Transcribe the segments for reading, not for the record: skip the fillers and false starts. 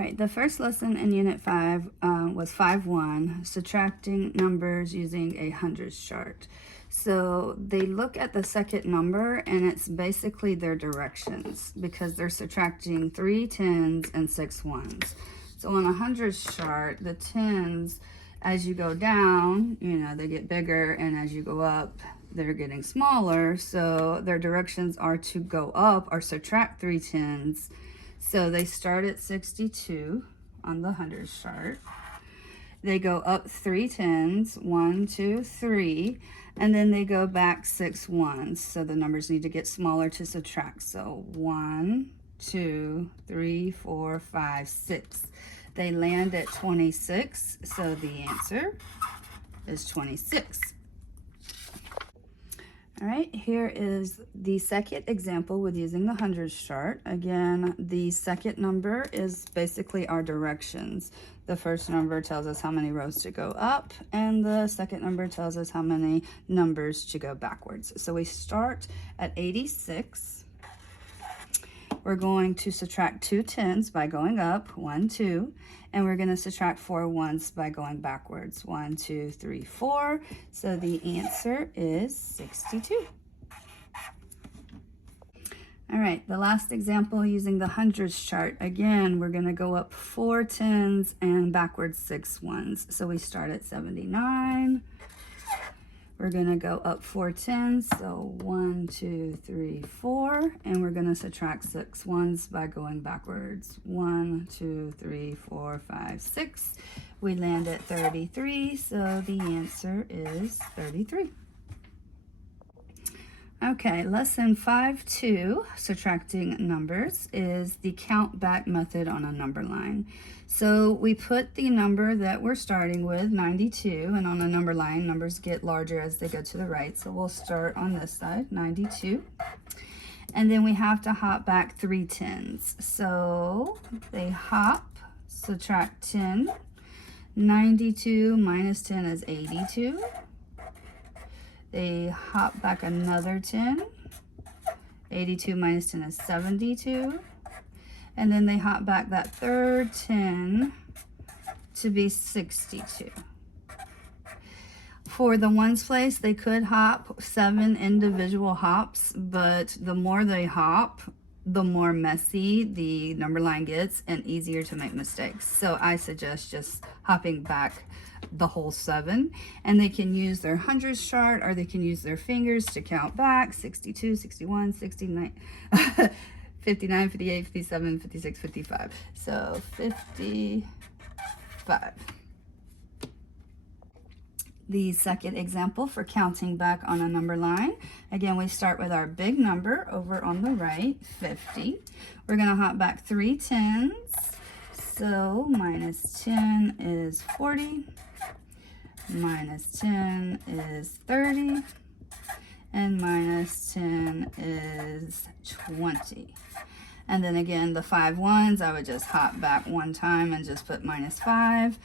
right, the first lesson in Unit 5 was 5-1, subtracting numbers using a hundreds chart. So they look at the second number and it's basically their directions because they're subtracting 3 tens and 6 ones. So on a hundreds chart, the tens, as you go down, they get bigger, and as you go up, they're getting smaller. So their directions are to go up or subtract 3 tens. So they start at 62 on the hundreds chart. They go up 3 tens, 1, 2, 3, and then they go back 6 ones. So the numbers need to get smaller to subtract. So 1, 2, 3, 4, 5, 6. They land at 26, so the answer is 26. All right, here is the second example with using the hundreds chart. Again, the second number is basically our directions. The first number tells us how many rows to go up, and the second number tells us how many numbers to go backwards. So we start at 86. We're going to subtract 2 tens by going up, 1, 2, and we're going to subtract 4 ones by going backwards, 1, 2, 3, 4. So the answer is 62. All right, the last example using the hundreds chart. Again, we're going to go up 4 tens and backwards 6 ones. So we start at 79. We're going to go up 4 tens, so 1, 2, 3, 4, and we're going to subtract 6 ones by going backwards. 1, 2, 3, 4, 5, 6. We land at 33, so the answer is 33. Okay, lesson 5-2, subtracting numbers, is the count back method on a number line. So we put the number that we're starting with, 92, and on a number line, numbers get larger as they go to the right. So we'll start on this side, 92. And then we have to hop back 3 tens. So they hop, subtract 10. 92 minus 10 is 82. They hop back another 10. 82 minus 10 is 72. And then they hop back that third 10 to be 62. For the ones place, they could hop 7 individual hops, but the more they hop, the more messy the number line gets and easier to make mistakes. So I suggest just hopping back the whole 7, and they can use their hundreds chart or they can use their fingers to count back 62, 61, 69, 59, 58, 57, 56, 55. So 55. The second example for counting back on a number line. Again, we start with our big number over on the right, 50. We're going to hop back 3 tens. So minus 10 is 40. Minus 10 is 30. And minus 10 is 20. And then again, the 5 ones, I would just hop back 1 time and just put minus 5.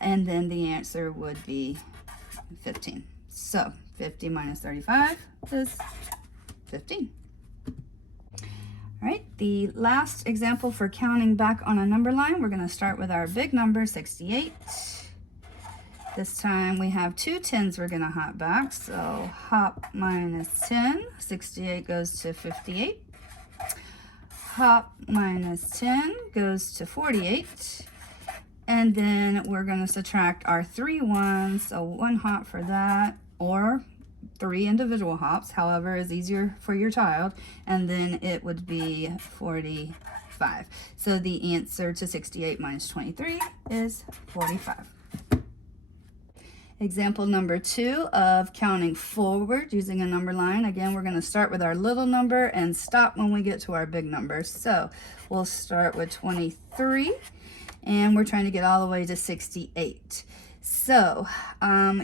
And then the answer would be 15. So 50 minus 35 is 15. All right, the last example for counting back on a number line, we're going to start with our big number, 68. This time we have 2 tens we're going to hop back. So hop minus 10, 68 goes to 58. Hop minus 10 goes to 48. And then we're going to subtract our 3 ones, so 1 hop for that, or 3 individual hops, however is easier for your child, and then it would be 45. So the answer to 68 minus 23 is 45. Example number 2 of counting forward using a number line. Again, we're going to start with our little number and stop when we get to our big number. So we'll start with 23. And we're trying to get all the way to 68. So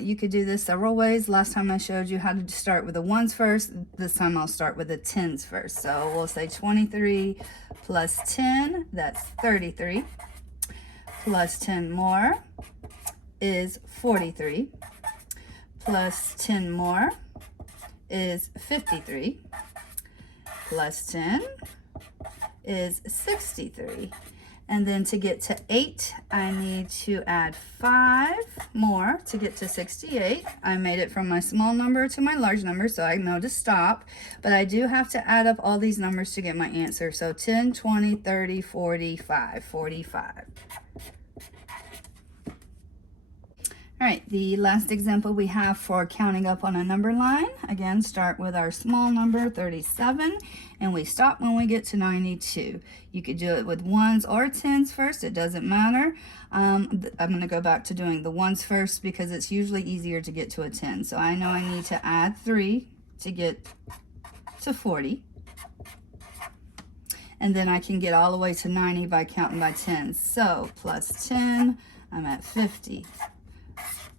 you could do this several ways. Last time I showed you how to start with the ones first. This time I'll start with the tens first. So we'll say 23 plus 10, that's 33. Plus 10 more is 43. Plus 10 more is 53. Plus 10 is 63. And then to get to 8, I need to add 5 more to get to 68. I made it from my small number to my large number, so I know to stop. But I do have to add up all these numbers to get my answer. So 10, 20, 30, 45, 45. All right, the last example we have for counting up on a number line. Again, start with our small number, 37, and we stop when we get to 92. You could do it with ones or tens first, it doesn't matter. I'm going to go back to doing the ones first because it's usually easier to get to a 10. So I know I need to add 3 to get to 40. And then I can get all the way to 90 by counting by tens. So plus 10, I'm at 50.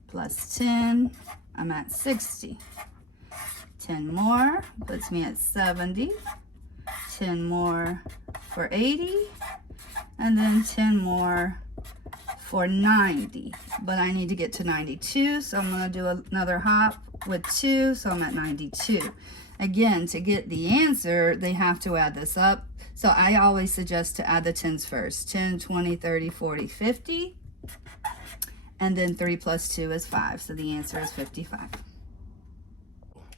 Plus 10, I'm at 60. 10 more puts me at 70. 10 more for 80. And then 10 more for 90. But I need to get to 92, so I'm going to do another hop with 2, so I'm at 92. Again, to get the answer, they have to add this up. So I always suggest to add the tens first. 10, 20, 30, 40, 50. And then 3 plus 2 is 5, so the answer is 55. All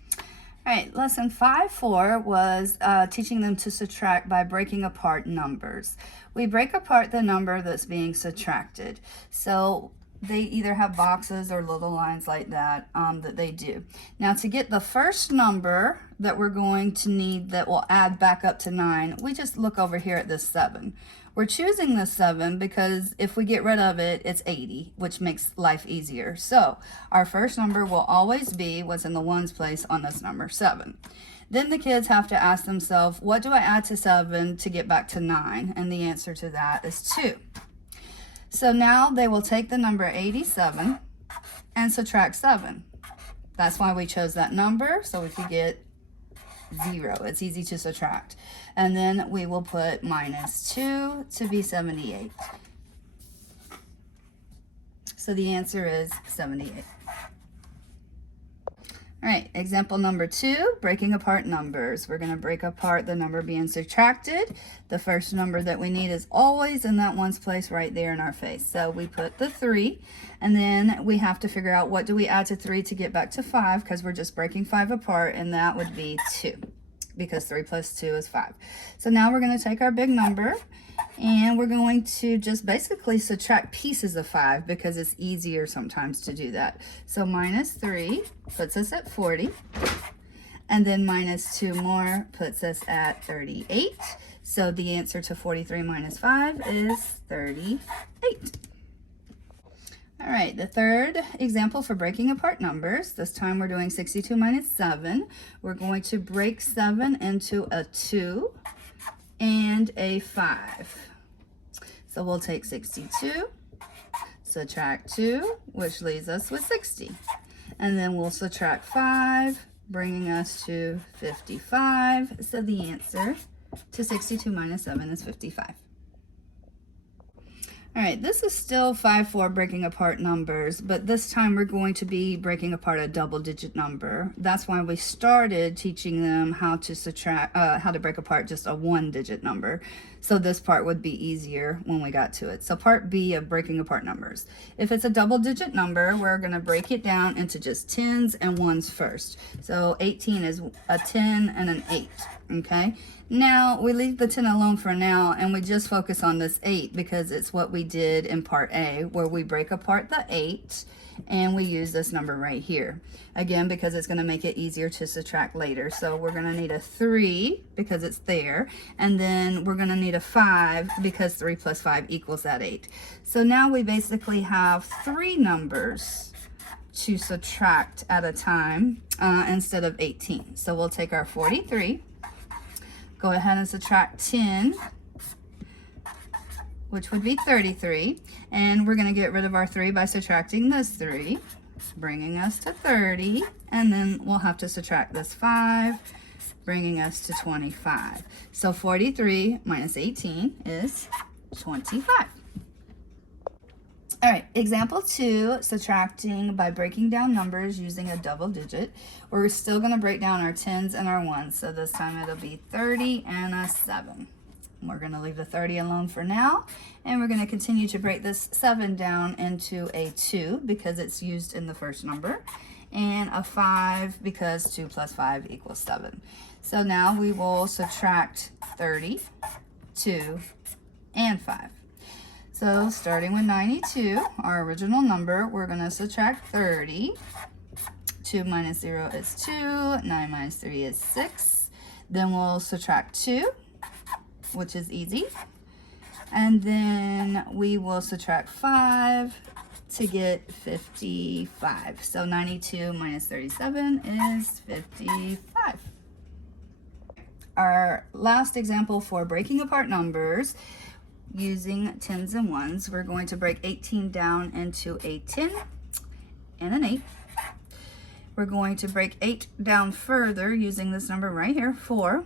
right, lesson 5.4 was teaching them to subtract by breaking apart numbers. We break apart the number that's being subtracted. So they either have boxes or little lines like that that they do. Now to get the first number that we're going to need that will add back up to 9, we just look over here at this 7. We're choosing this 7 because if we get rid of it, it's 80, which makes life easier. So our first number will always be what's in the ones place on this number, 7. Then the kids have to ask themselves, what do I add to 7 to get back to 9? And the answer to that is 2. So now they will take the number 87 and subtract 7. That's why we chose that number, so we could get 0. It's easy to subtract. And then we will put minus 2 to be 78. So the answer is 78. All right, example number 2, breaking apart numbers. We're going to break apart the number being subtracted. The first number that we need is always in that ones place right there in our face. So we put the 3, and then we have to figure out what do we add to 3 to get back to 5, because we're just breaking 5 apart, and that would be 2, because 3 plus 2 is 5. So now we're going to take our big number, and we're going to just basically subtract pieces of 5 because it's easier sometimes to do that. So minus 3 puts us at 40. And then minus 2 more puts us at 38. So the answer to 43 minus 5 is 38. All right, the third example for breaking apart numbers. This time we're doing 62 minus 7. We're going to break 7 into a 2 and a 5. So we'll take 62, subtract 2, which leaves us with 60. And then we'll subtract 5, bringing us to 55. So the answer to 62 minus 7 is 55. All right, this is still 5.4 breaking apart numbers, but this time we're going to be breaking apart a double-digit number. That's why we started teaching them how to subtract, how to break apart just a one-digit number. So this part would be easier when we got to it. So part B of breaking apart numbers. If it's a double-digit number, we're going to break it down into just tens and ones first. So 18 is a 10 and an 8, okay? Now, we leave the 10 alone for now, and we just focus on this 8 because it's what we did in part A, where we break apart the 8, and we use this number right here. Again, because it's going to make it easier to subtract later. So we're going to need a 3 because it's there, and then we're going to need a 5 because 3 plus 5 equals that 8. So now we basically have 3 numbers to subtract at a time instead of 18. So we'll take our 43. Go ahead and subtract 10, which would be 33. And we're going to get rid of our 3 by subtracting this 3, bringing us to 30. And then we'll have to subtract this 5, bringing us to 25. So 43 minus 18 is 25. All right, example 2, subtracting by breaking down numbers using a double digit. We're still going to break down our tens and our ones. So this time it'll be 30 and a 7. We're going to leave the 30 alone for now, and we're going to continue to break this 7 down into a 2 because it's used in the first number, and a 5 because 2 plus 5 equals 7. So now we will subtract 30, 2, and 5. So starting with 92, our original number, we're going to subtract 30. 2 minus 0 is 2, 9 minus 3 is 6. Then we'll subtract 2, which is easy. And then we will subtract 5 to get 55. So 92 minus 37 is 55. Our last example for breaking apart numbers using tens and ones, we're going to break 18 down into a 10 and an 8. We're going to break 8 down further using this number right here, 4.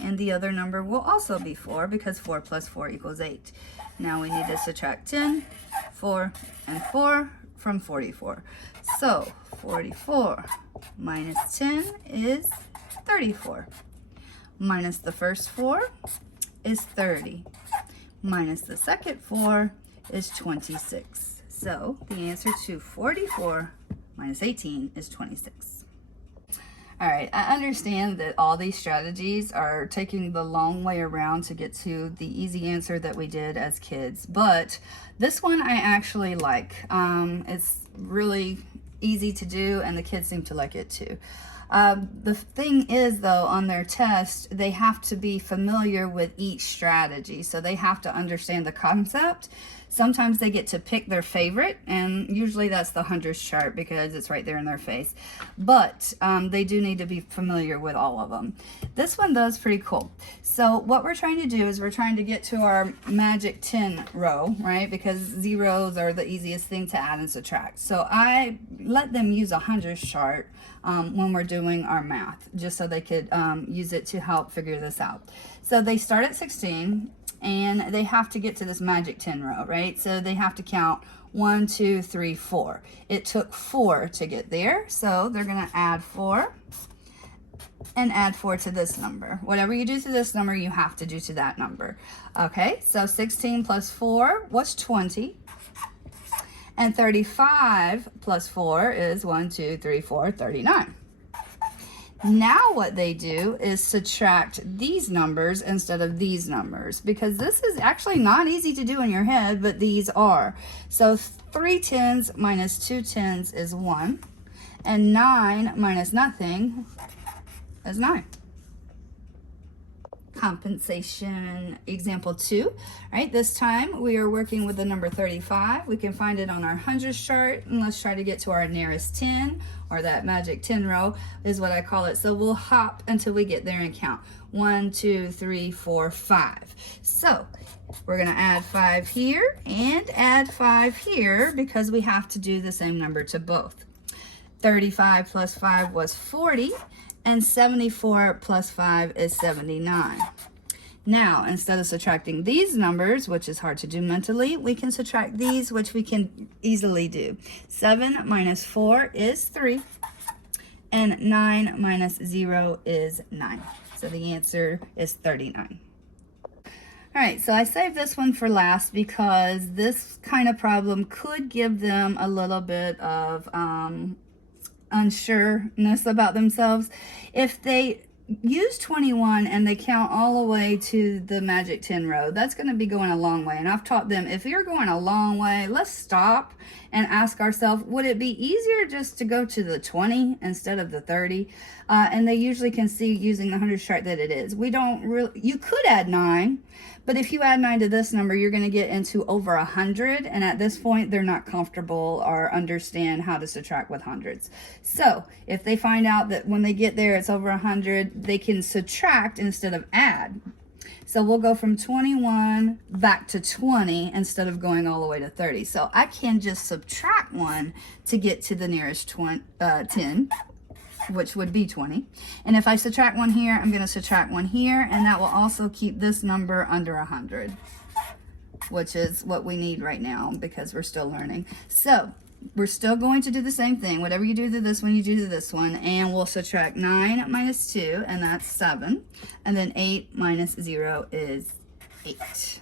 And the other number will also be 4 because 4 plus 4 equals 8. Now we need to subtract 10, 4, and 4 from 44. So 44 minus 10 is 34. Minus the first 4 is 30. Minus the second 4 is 26. So the answer to 44 minus 18 is 26. All right, I understand that all these strategies are taking the long way around to get to the easy answer that we did as kids, but this one I actually like. It's really easy to do, and the kids seem to like it too. The thing is, though, on their test, they have to be familiar with each strategy, so they have to understand the concept. Sometimes they get to pick their favorite, and usually that's the hundredths chart because it's right there in their face. But they do need to be familiar with all of them. This one does pretty cool. So what we're trying to do is we're trying to get to our magic 10 row, right? Because zeros are the easiest thing to add and subtract. So I let them use a hundredths chart when we're doing our math, just so they could use it to help figure this out. So they start at 16. And they have to get to this magic 10 row, right? So they have to count 1, 2, 3, 4. It took 4 to get there, so they're going to add 4 and add 4 to this number. Whatever you do to this number, you have to do to that number. Okay, so 16 plus 4 was 20. And 35 plus 4 is 1, 2, 3, 4, 39. Now what they do is subtract these numbers instead of these numbers, because this is actually not easy to do in your head, but these are. So 3 tens minus 2 tens is 1, and 9 minus nothing is 9. Compensation example 2, right? This time we are working with the number 35. We can find it on our hundredths chart, and let's try to get to our nearest 10, or that magic 10 row is what I call it. So we'll hop until we get there and count 1, 2, 3, 4, 5. So we're going to add 5 here and add 5 here because we have to do the same number to both. 35 plus 5 was 40. And 74 plus 5 is 79. Now, instead of subtracting these numbers, which is hard to do mentally, we can subtract these, which we can easily do. 7 minus 4 is 3, and 9 minus 0 is 9. So the answer is 39. All right, so I saved this one for last because this kind of problem could give them a little bit of unsureness about themselves. If they use 21 and they count all the way to the magic 10 row, that's going to be going a long way. And I've taught them, if you're going a long way, let's stop and ask ourselves, would it be easier just to go to the 20 instead of the 30? And they usually can see using the hundredths chart that it is. We don't really, you could add 9, but if you add 9 to this number, you're going to get into over 100. And at this point, they're not comfortable or understand how to subtract with hundreds. So if they find out that when they get there, it's over 100, they can subtract instead of add. So we'll go from 21 back to 20 instead of going all the way to 30. So I can just subtract 1 to get to the nearest 10, which would be 20. And if I subtract 1 here, I'm going to subtract 1 here, and that will also keep this number under 100, which is what we need right now because we're still learning. So we're still going to do the same thing. Whatever you do to this one, you do to this one. And we'll subtract 9 minus 2, and that's 7. And then 8 minus 0 is 8.